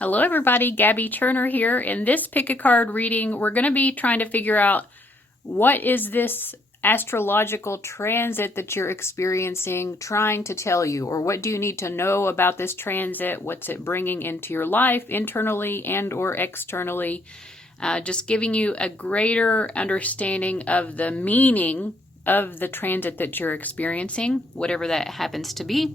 Hello everybody, Gabby Turner here. In this pick a card reading, we're going to be trying to figure out what is this astrological transit that you're experiencing trying to tell you, or what do you need to know about this transit? What's it bringing into your life internally and or externally? Just giving you a greater understanding of the meaning of the transit that you're experiencing, whatever that happens to be.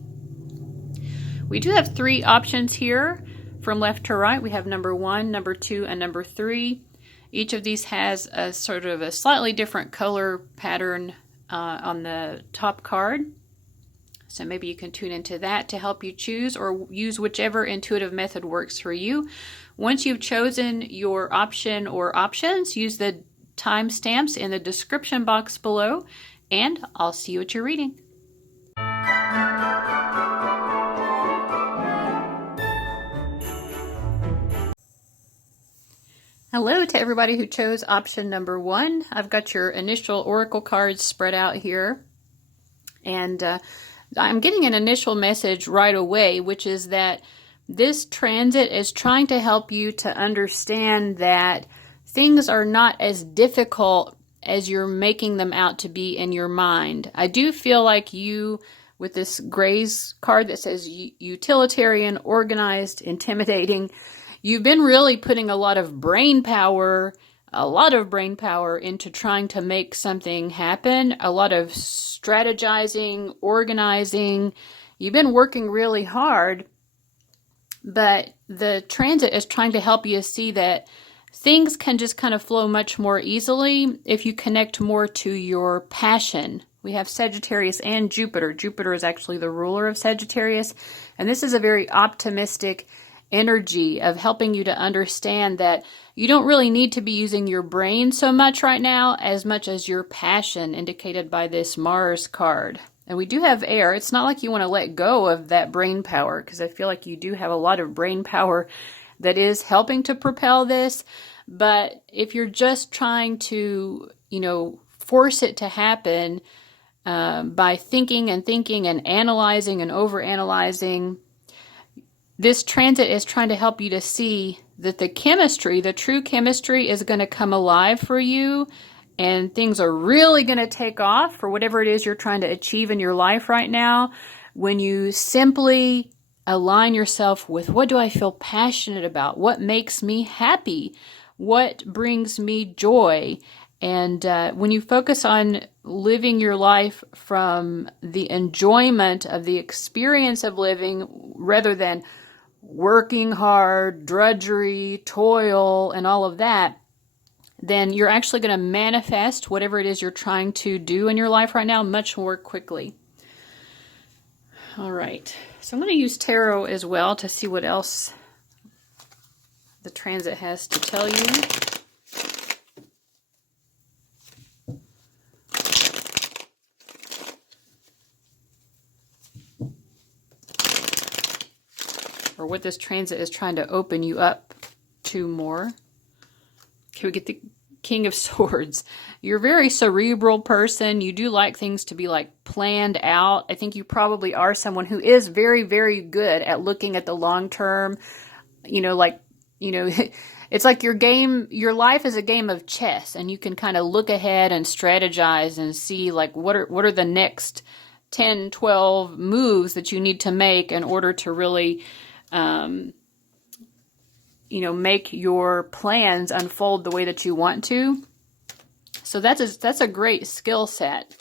We do have three options here. From left to right, we have number 1, number 2, and number 3. Each of these has a sort of a slightly different color pattern on the top card. So maybe you can tune into that to help you choose, or use whichever intuitive method works for you. Once you've chosen your option or options, use the timestamps in the description box below, and I'll see you at your reading. Hello to everybody who chose option number 1. I've got your initial oracle cards spread out here. And I'm getting an initial message right away, which is that this transit is trying to help you to understand that things are not as difficult as you're making them out to be in your mind. I do feel like you, with this Gray's card that says utilitarian, organized, intimidating, you've been really putting a lot of brain power into trying to make something happen, a lot of strategizing, organizing. You've been working really hard, but the transit is trying to help you see that things can just kind of flow much more easily if you connect more to your passion. We have Sagittarius and Jupiter. Jupiter is actually the ruler of Sagittarius, and this is a very optimistic energy of helping you to understand that you don't really need to be using your brain so much right now, as much as your passion, indicated by this Mars card. And we do have air. It's not like you want to let go of that brain power, because I feel like you do have a lot of brain power that is helping to propel this. But if you're just trying to, force it to happen by thinking and analyzing and overanalyzing, this transit is trying to help you to see that the chemistry, the true chemistry, is going to come alive for you, and things are really going to take off for whatever it is you're trying to achieve in your life right now, when you simply align yourself with, what do I feel passionate about? What makes me happy? What brings me joy? And when you focus on living your life from the enjoyment of the experience of living, rather than working hard, drudgery, toil, and all of that, then you're actually going to manifest whatever it is you're trying to do in your life right now much more quickly. All right, so I'm going to use tarot as well to see what else the transit has to tell you. Or what this transit is trying to open you up to more. Okay, we get the King of Swords. You're a very cerebral person. You do like things to be like planned out. I think you probably are someone who is very, very good at looking at the long term. It's like your life is a game of chess, and you can kind of look ahead and strategize and see like what are the next 10, 12 moves that you need to make in order to really make your plans unfold the way that you want to. So that's a great skill set.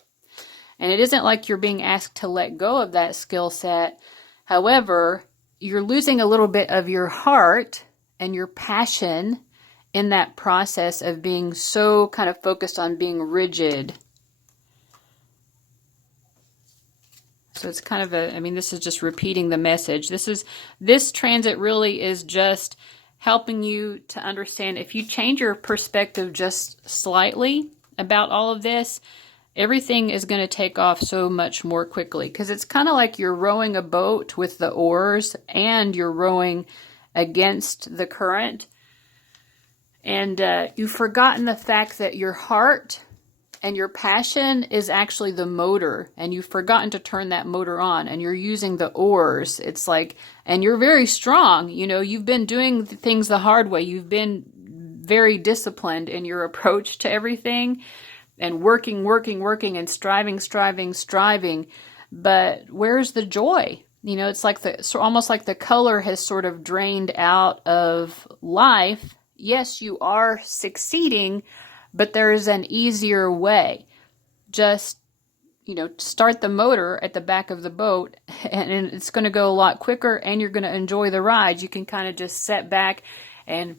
And it isn't like you're being asked to let go of that skill set. However, you're losing a little bit of your heart and your passion in that process of being so kind of focused on being rigid. So it's kind of this is just repeating the message. This transit really is just helping you to understand, if you change your perspective just slightly about all of this, everything is going to take off so much more quickly. Because it's kind of like you're rowing a boat with the oars, and you're rowing against the current. And you've forgotten the fact that your heart and your passion is actually the motor, and you've forgotten to turn that motor on, and you're using the oars. It's like, and you're very strong. You know, you've been doing things the hard way. You've been very disciplined in your approach to everything, and working, and striving. But where's the joy? You know, it's like almost like the color has sort of drained out of life. Yes, you are succeeding, but there is an easier way. Just, you know, start the motor at the back of the boat, and it's going to go a lot quicker, and you're going to enjoy the ride. You can kind of just sit back and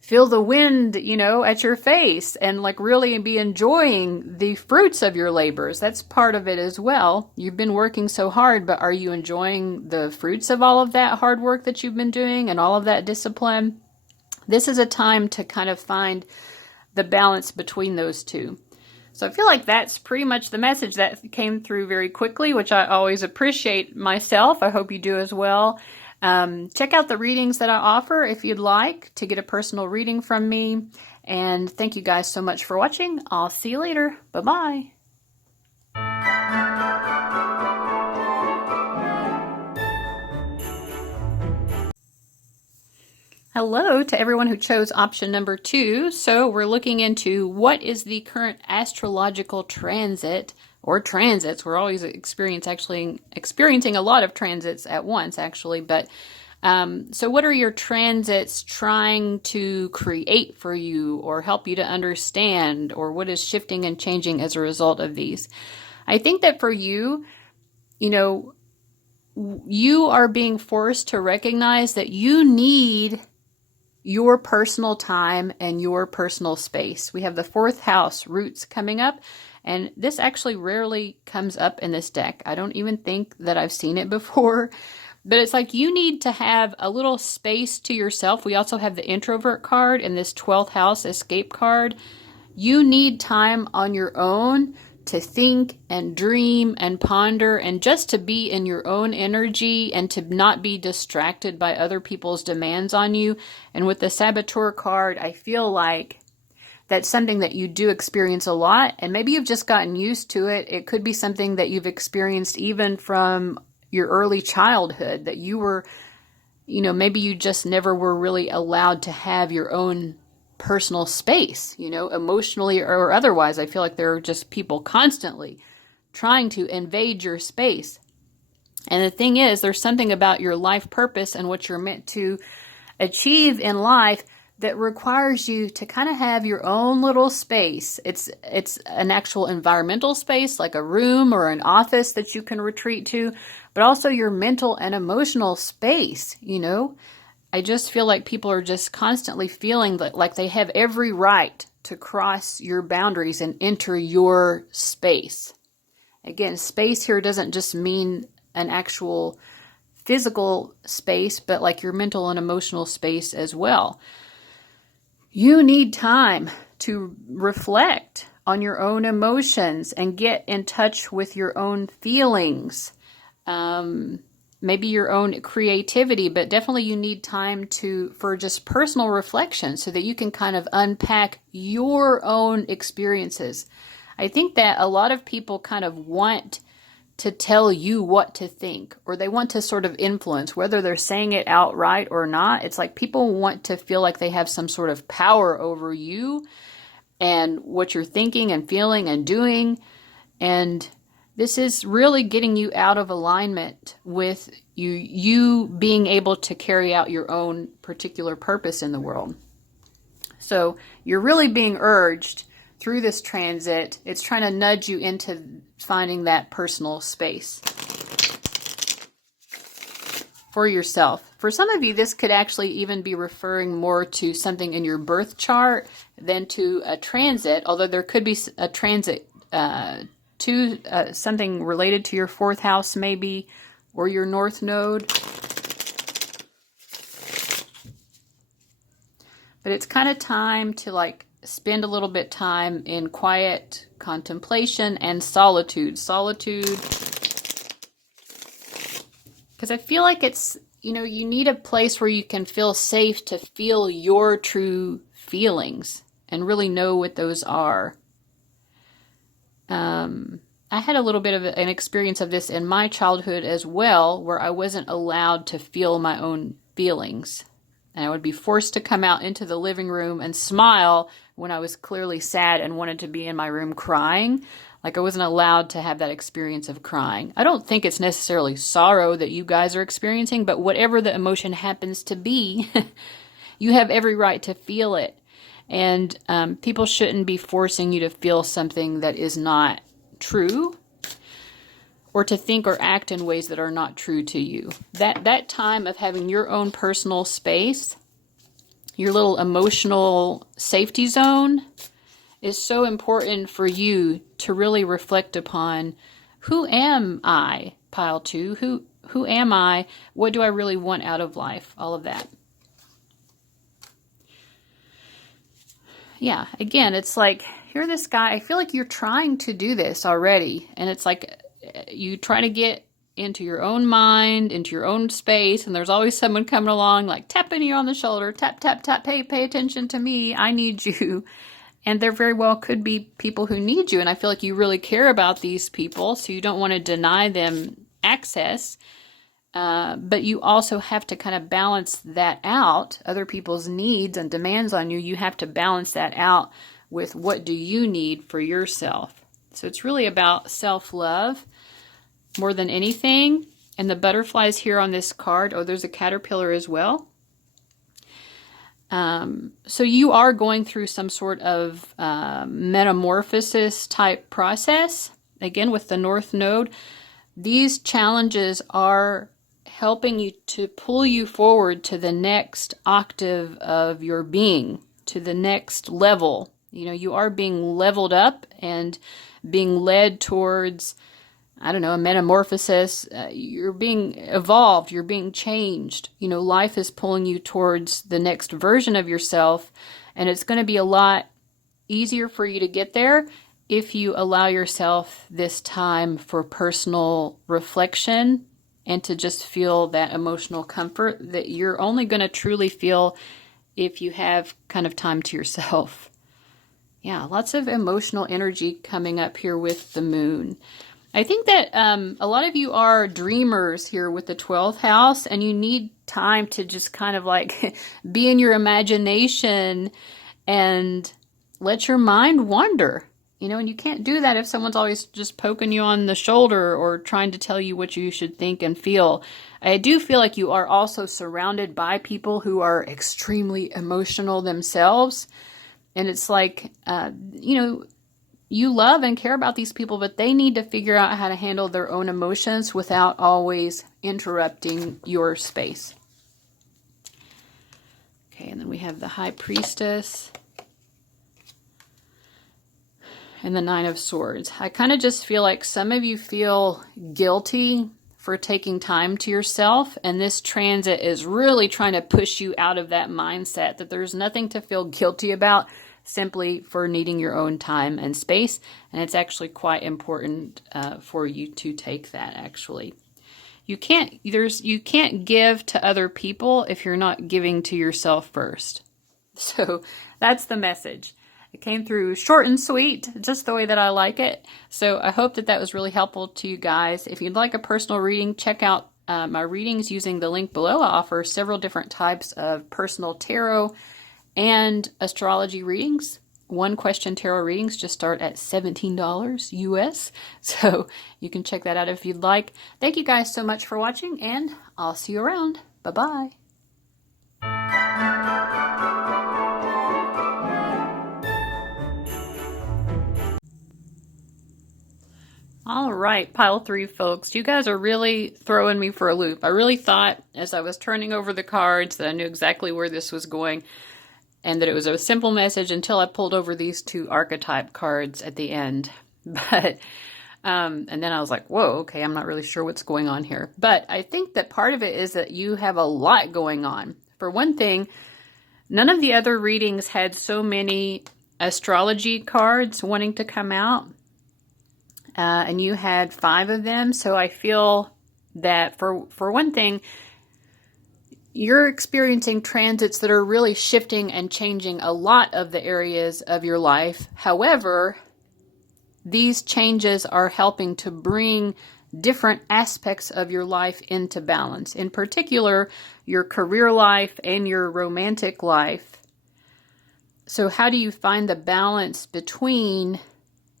feel the wind, you know, at your face, and like really be enjoying the fruits of your labors. That's part of it as well. You've been working so hard, but are you enjoying the fruits of all of that hard work that you've been doing and all of that discipline? This is a time to kind of find the balance between those two. So I feel like that's pretty much the message that came through very quickly, which I always appreciate myself. I hope you do as well. Check out the readings that I offer if you'd like to get a personal reading from me. And thank you guys so much for watching. I'll see you later. Bye-bye. Hello to everyone who chose option number 2. So we're looking into what is the current astrological transit or transits. We're always experiencing a lot of transits at once, actually. But so what are your transits trying to create for you or help you to understand, or what is shifting and changing as a result of these? I think that for you, you know, you are being forced to recognize that you need your personal time and your personal space. We have the 4th house, roots, coming up. And this actually rarely comes up in this deck. I don't even think that I've seen it before. But it's like you need to have a little space to yourself. We also have the introvert card and this 12th house escape card. You need time on your own to think and dream and ponder and just to be in your own energy and to not be distracted by other people's demands on you. And with the saboteur card, I feel like that's something that you do experience a lot, and maybe you've just gotten used to it. It could be something that you've experienced even from your early childhood, that you were, you know, maybe you just never were really allowed to have your own personal space, you know, emotionally or otherwise. I feel like there are just people constantly trying to invade your space. And the thing is, there's something about your life purpose and what you're meant to achieve in life that requires you to kind of have your own little space. It's an actual environmental space, like a room or an office that you can retreat to, but also your mental and emotional space, you know. I just feel like people are just constantly feeling like they have every right to cross your boundaries and enter your space. Again, space here doesn't just mean an actual physical space, but like your mental and emotional space as well. You need time to reflect on your own emotions and get in touch with your own feelings, maybe your own creativity, but definitely you need time for just personal reflection so that you can kind of unpack your own experiences. I think that a lot of people kind of want to tell you what to think, or they want to sort of influence, whether they're saying it outright or not. It's like people want to feel like they have some sort of power over you and what you're thinking and feeling and doing. And this is really getting you out of alignment with you being able to carry out your own particular purpose in the world. So you're really being urged through this transit. It's trying to nudge you into finding that personal space for yourself. For some of you, this could actually even be referring more to something in your birth chart than to a transit, although there could be a transit to something related to your 4th house maybe, or your north node. But it's kind of time to like spend a little bit time in quiet contemplation and solitude. Because I feel like it's, you know, you need a place where you can feel safe to feel your true feelings and really know what those are. I had a little bit of an experience of this in my childhood as well, where I wasn't allowed to feel my own feelings. And I would be forced to come out into the living room and smile when I was clearly sad and wanted to be in my room crying. Like I wasn't allowed to have that experience of crying. I don't think it's necessarily sorrow that you guys are experiencing, but whatever the emotion happens to be, you have every right to feel it. And people shouldn't be forcing you to feel something that is not true, or to think or act in ways that are not true to you. That time of having your own personal space, your little emotional safety zone, is so important for you to really reflect upon, who am I, pile 2? Who am I? What do I really want out of life? All of that. Yeah, again, it's like, you're this guy, I feel like you're trying to do this already. And it's like, you try to get into your own mind, into your own space, and there's always someone coming along, like tapping you on the shoulder, tap, tap, tap, pay attention to me, I need you. And there very well could be people who need you, and I feel like you really care about these people, so you don't want to deny them access. But you also have to kind of balance that out, other people's needs and demands on you. You have to balance that out with what do you need for yourself. So it's really about self-love more than anything. And the butterflies here on this card, oh, there's a caterpillar as well. So you are going through some sort of metamorphosis type process. Again, with the North Node, these challenges are helping you to pull you forward to the next octave of your being, to the next level. You know, you are being leveled up and being led towards, I don't know, a metamorphosis. You're being evolved. You're being changed. You know, life is pulling you towards the next version of yourself. And it's going to be a lot easier for you to get there if you allow yourself this time for personal reflection and to just feel that emotional comfort that you're only going to truly feel if you have kind of time to yourself. Yeah, lots of emotional energy coming up here with the moon. I think that a lot of you are dreamers here with the 12th house, and you need time to just kind of like be in your imagination and let your mind wander. You know, and you can't do that if someone's always just poking you on the shoulder or trying to tell you what you should think and feel. I do feel like you are also surrounded by people who are extremely emotional themselves. And it's like, you know, you love and care about these people, but they need to figure out how to handle their own emotions without always interrupting your space. Okay, and then we have the High Priestess and the Nine of Swords. I kind of just feel like some of you feel guilty for taking time to yourself, and this transit is really trying to push you out of that mindset that there's nothing to feel guilty about simply for needing your own time and space, and it's actually quite important for you to take that. Actually, you can't give to other people if you're not giving to yourself first. So that's the message. It came through short and sweet, just the way that I like it. So I hope that that was really helpful to you guys. If you'd like a personal reading, check out my readings using the link below. I offer several different types of personal tarot and astrology readings. One question tarot readings just start at $17 US. So you can check that out if you'd like. Thank you guys so much for watching, and I'll see you around. Bye-bye. All right, pile 3 folks, you guys are really throwing me for a loop. I really thought as I was turning over the cards that I knew exactly where this was going and that it was a simple message until I pulled over these 2 archetype cards at the end. But, and then I was like, whoa, okay, I'm not really sure what's going on here. But I think that part of it is that you have a lot going on. For one thing, none of the other readings had so many astrology cards wanting to come out. And you had 5 of them. So I feel that for one thing, you're experiencing transits that are really shifting and changing a lot of the areas of your life. However, these changes are helping to bring different aspects of your life into balance. In particular, your career life and your romantic life. So how do you find the balance between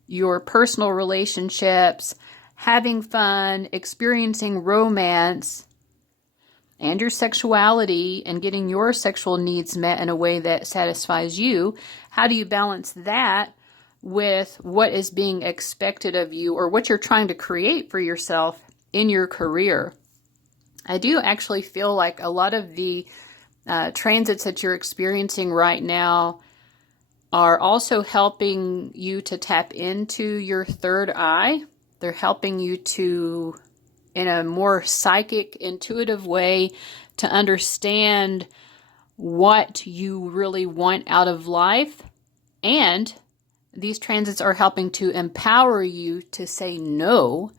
your personal relationships, having fun, experiencing romance, and your sexuality, and getting your sexual needs met in a way that satisfies you? How do you balance that with what is being expected of you, or what you're trying to create for yourself in your career? I do actually feel like a lot of the transits that you're experiencing right now are also helping you to tap into your third eye. They're helping you to, in a more psychic, intuitive way, to understand what you really want out of life. And these transits are helping to empower you to say no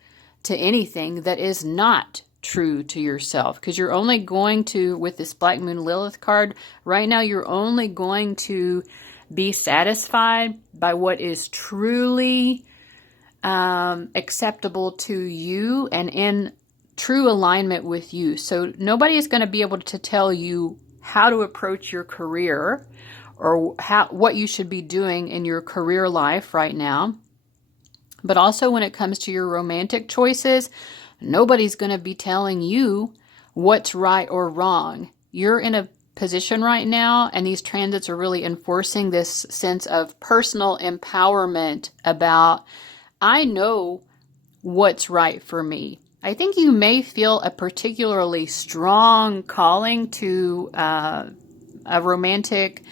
to anything that is not true to yourself. Because you're only going to, with this Black Moon Lilith card, right now you're only going to be satisfied by what is truly acceptable to you and in true alignment with you. So nobody is going to be able to tell you how to approach your career or what you should be doing in your career life right now. But also when it comes to your romantic choices, nobody's going to be telling you what's right or wrong. You're in a position right now, and these transits are really enforcing this sense of personal empowerment about, I know what's right for me. I think you may feel a particularly strong calling to a romantic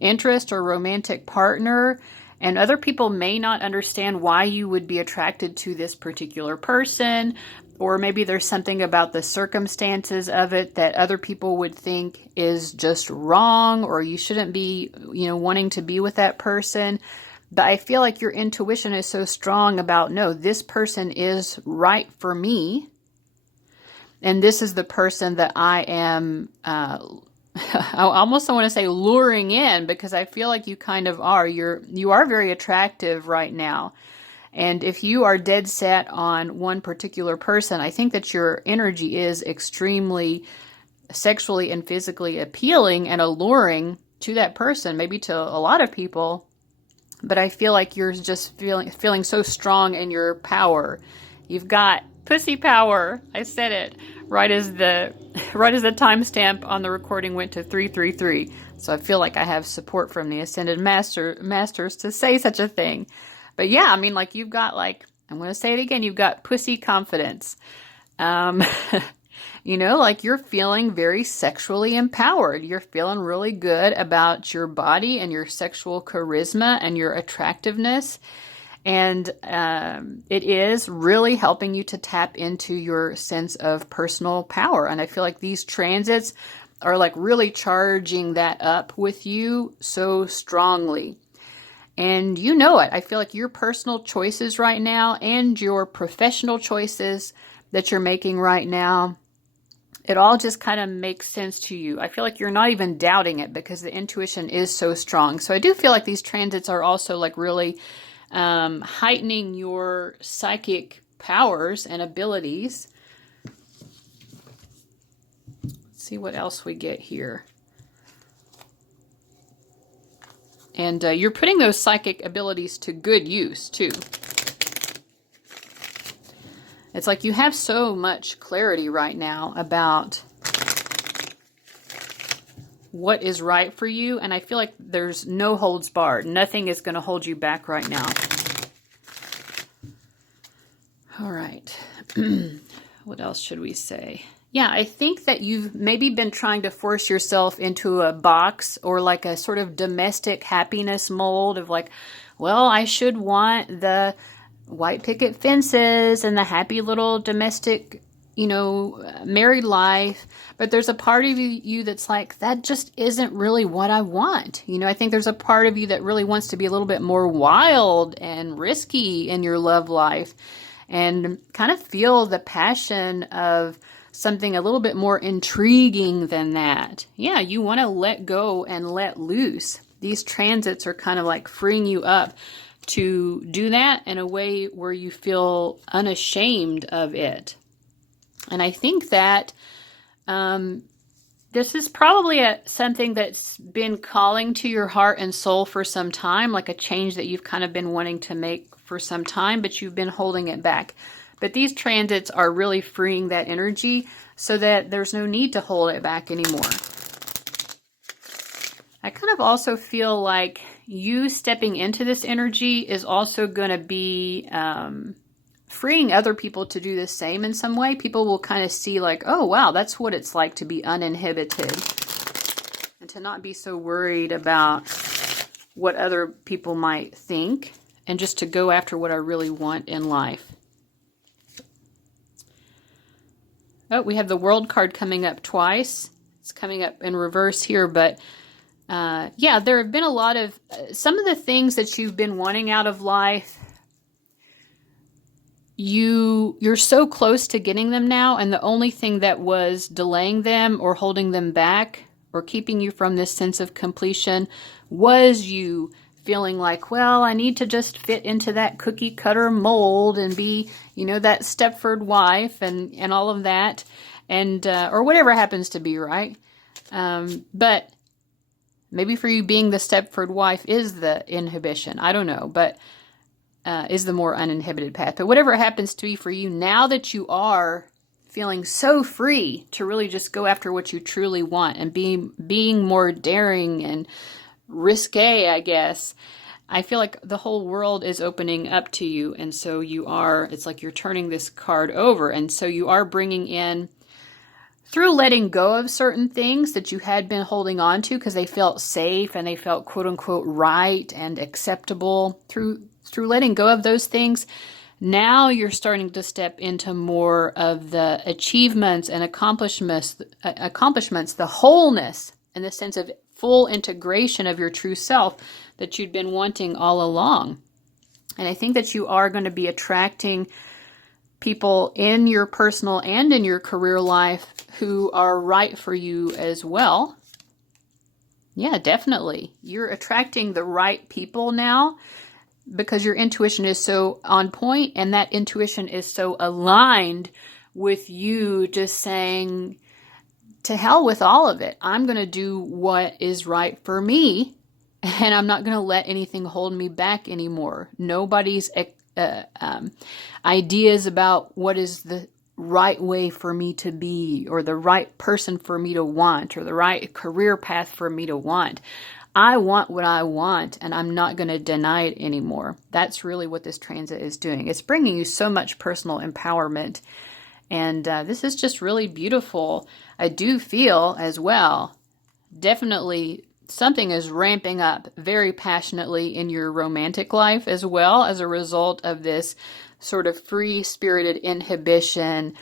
interest or romantic partner, and other people may not understand why you would be attracted to this particular person, or maybe there's something about the circumstances of it that other people would think is just wrong, or you shouldn't be, wanting to be with that person. But I feel like your intuition is so strong about, no, this person is right for me. And this is the person that I am, I almost don't want to say luring in, because I feel like you kind of are. You are very attractive right now. And if you are dead set on one particular person, I think that your energy is extremely sexually and physically appealing and alluring to that person, maybe to a lot of people. But I feel like you're just feeling so strong in your power. You've got pussy power. I said it right as the timestamp on the recording went to 333. So I feel like I have support from the Ascended Masters to say such a thing. But yeah, I mean, like, you've got, like, I'm going to say it again, you've got pussy confidence. Like, you're feeling very sexually empowered. You're feeling really good about your body and your sexual charisma and your attractiveness. And it is really helping you to tap into your sense of personal power. And I feel like these transits are, like, really charging that up with you so strongly. And you know it. I feel like your personal choices right now and your professional choices that you're making right now, it all just kind of makes sense to you. I feel like you're not even doubting it because the intuition is so strong. So I do feel like these transits are also, like, really heightening your psychic powers and abilities. Let's see what else we get here. And you're putting those psychic abilities to good use, too. It's like you have so much clarity right now about what is right for you. And I feel like there's no holds barred. Nothing is going to hold you back right now. All right. What else should we say? Yeah, I think that you've maybe been trying to force yourself into a box or like a sort of domestic happiness mold of like, well, I should want the white picket fences and the happy little domestic, married life. But there's a part of you that's like, that just isn't really what I want. I think there's a part of you that really wants to be a little bit more wild and risky in your love life and kind of feel the passion of something a little bit more intriguing than that. Yeah, you want to let go and let loose. These transits are kind of like freeing you up to do that in a way where you feel unashamed of it. And I think that this is probably something that's been calling to your heart and soul for some time, like a change that you've kind of been wanting to make for some time, but you've been holding it back. But these transits are really freeing that energy so that there's no need to hold it back anymore. I kind of also feel like you stepping into this energy is also going to be freeing other people to do the same in some way. People will kind of see like, oh, wow, that's what it's like to be uninhibited and to not be so worried about what other people might think and just to go after what I really want in life. Oh, we have the World card coming up twice. It's coming up in reverse here, but yeah, there have been a lot of, some of the things that you've been wanting out of life, you're so close to getting them now, and the only thing that was delaying them or holding them back or keeping you from this sense of completion was you feeling like, well, I need to just fit into that cookie cutter mold and be, you know, that Stepford wife and all of that, and or whatever happens to be, right? But maybe for you, being the Stepford wife is the inhibition. I don't know, but is the more uninhibited path. But whatever it happens to be for you, now that you are feeling so free to really just go after what you truly want and being more daring and risque, I guess, I feel like the whole world is opening up to you. And so it's like you're turning this card over. And so you are bringing in, through letting go of certain things that you had been holding on to because they felt safe and they felt quote unquote right and acceptable, through letting go of those things, now you're starting to step into more of the achievements and accomplishments, the wholeness and the sense of full integration of your true self that you'd been wanting all along. And I think that you are going to be attracting people in your personal and in your career life who are right for you as well. Yeah, definitely. You're attracting the right people now because your intuition is so on point, and that intuition is so aligned with you just saying, to hell with all of it. I'm going to do what is right for me, and I'm not going to let anything hold me back anymore. Nobody's ideas about what is the right way for me to be, or the right person for me to want, or the right career path for me to want. I want what I want, and I'm not going to deny it anymore. That's really what this transit is doing. It's bringing you so much personal empowerment, and this is just really beautiful. I do feel as well, definitely something is ramping up very passionately in your romantic life as well as a result of this sort of free-spirited inhibition,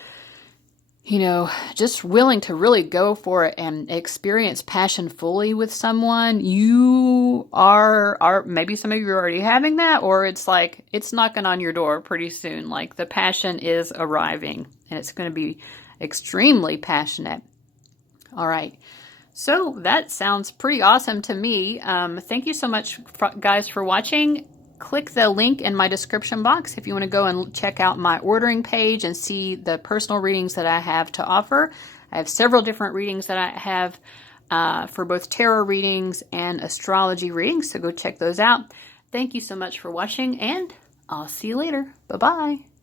you know, just willing to really go for it and experience passion fully with someone. You are maybe some of you are already having that, or it's like it's knocking on your door pretty soon. Like the passion is arriving, and it's going to be extremely passionate. All right. So that sounds pretty awesome to me. Thank you so much, guys, for watching. Click the link in my description box if you want to go and check out my ordering page and see the personal readings that I have to offer. I have several different readings that I have for both tarot readings and astrology readings, so go check those out. Thank you so much for watching, and I'll see you later. Bye-bye.